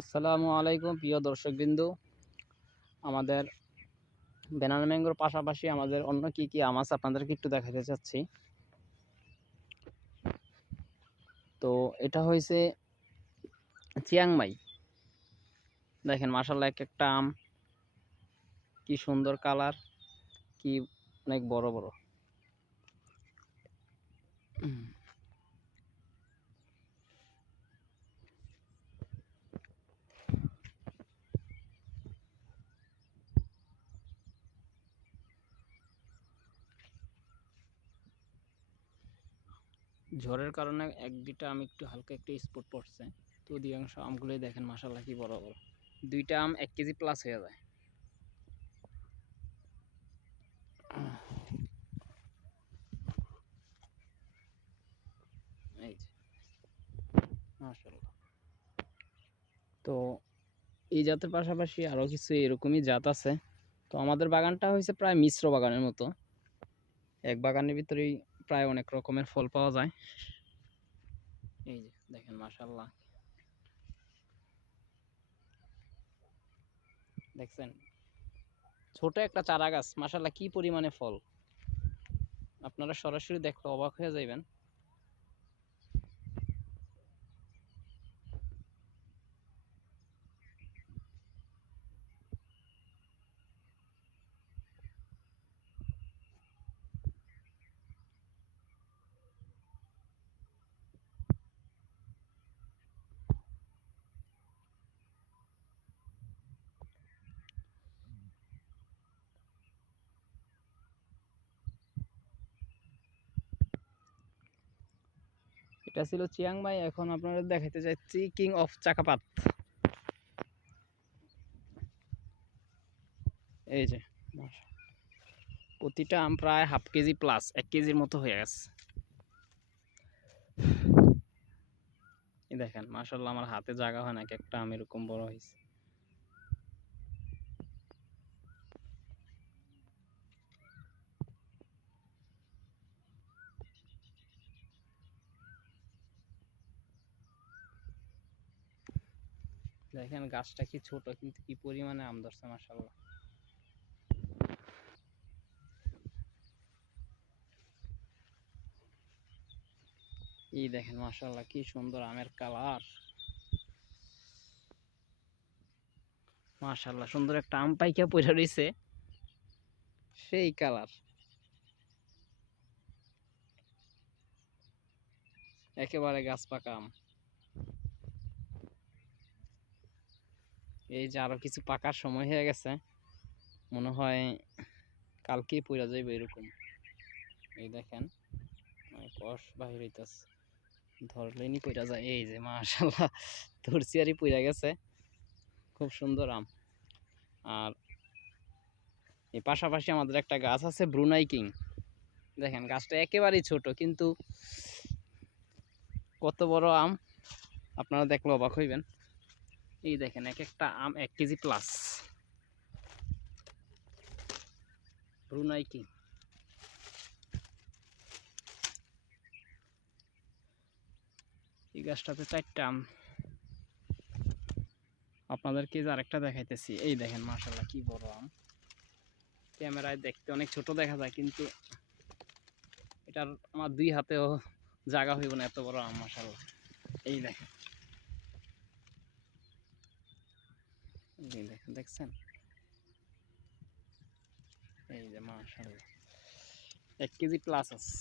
আসসালামু আলাইকুম, প্রিয় দর্শকবৃন্দু। আমাদের ব্যানানা ম্যাঙ্গোর পাশাপাশি আমাদের অন্য কি কি আম আছে আপনাদেরকে একটু দেখাতে চাচ্ছি। তো এটা হয়েছে চিয়াংমাই দেখেন মাসাল্লাহ এক একটা আম কি সুন্দর কালার, কি অনেক বড় বড়। ঝড়ের কারণে এক দুইটা আম একটু হালকা একটু স্পট পড়ছে। তো অধিকাংশ আমগুলোই দেখেন মাসাল্লাহ কি বড় বড় দুইটা আম এক কেজি প্লাস হয়ে যায়। এই তো এই জাতের পাশাপাশি আরও কিছু এরকমই জাত আছে। তো আমাদের বাগানটা হয়েছে প্রায় মিশ্র বাগানের মতো। এক বাগানের ভিতরেই প্রায় অনেক রকমের ফল পাওয়া যায়। এই যে, দেখেন মাশাল্লাহ দেখছেন? ছোট একটা চারা গাছ মাশাল্লাহ কি পরিমাণে ফল? আপনারা সরাসরি দেখলে অবাক হয়ে যাইবেন। এটা ছিল চিয়াংমাই এখন আপনারা দেখাতে যাচ্ছি কিং অফ চাকাপাত। এই যে প্রতিটা আম প্রায় হাফ কেজি প্লাস এক কেজির মতো হয়ে গেছে। দেখেন মাসাল্লাহ আমার হাতে জায়গা হয় না, এক একটা আম এরকম বড় হয়েছে। দেখেন গাছটা কি ছোট, কিন্তু কি পরিমাণে আম ধরছে মাশাল্লাহ এই দেখেন মাশাল্লাহ কি সুন্দর আমের কালার। মাশাল্লাহ সুন্দর একটা আম পাইকা পড়ে রয়েছে সেই কালার। একেবারে গাছ পাকা আম। এই যে আরও কিছু পাকার সময় হয়ে গেছে, মনে হয় কালকেই পড়া যাইবে এরকম। এই দেখেন মানে কষ বাহির হইতাছে। ধরলেনি পড়া যায়, এই যে মাশাল্লাহ আরই পড়া গেছে। খুব সুন্দর আম। আর এই পাশাপাশি আমাদের একটা গাছ আছে, ব্রুনাই কিং। দেখেন, গাছটা একেবারেই ছোট, কিন্তু কত বড় আম, আপনারা দেখলে অবাক হইবেন। এই দেখেন, এক একটা আম এক কেজি প্লাস ব্রুনাই এই গাছটাতে চারটা আম। আপনাদেরকে যে আরেকটা দেখাইতেছি, এই দেখেন মাশাল্লাহ কি বড় আম। ক্যামেরায় দেখতে অনেক ছোট দেখা যায়, কিন্তু এটার আমার দুই হাতেও জায়গা হইব না, এত বড় আম মাশাল্লাহ এই দেখেন। এই দেখেন দেখছেন? এই যে মাশাল্লাহ এক কেজি প্লাস আছে।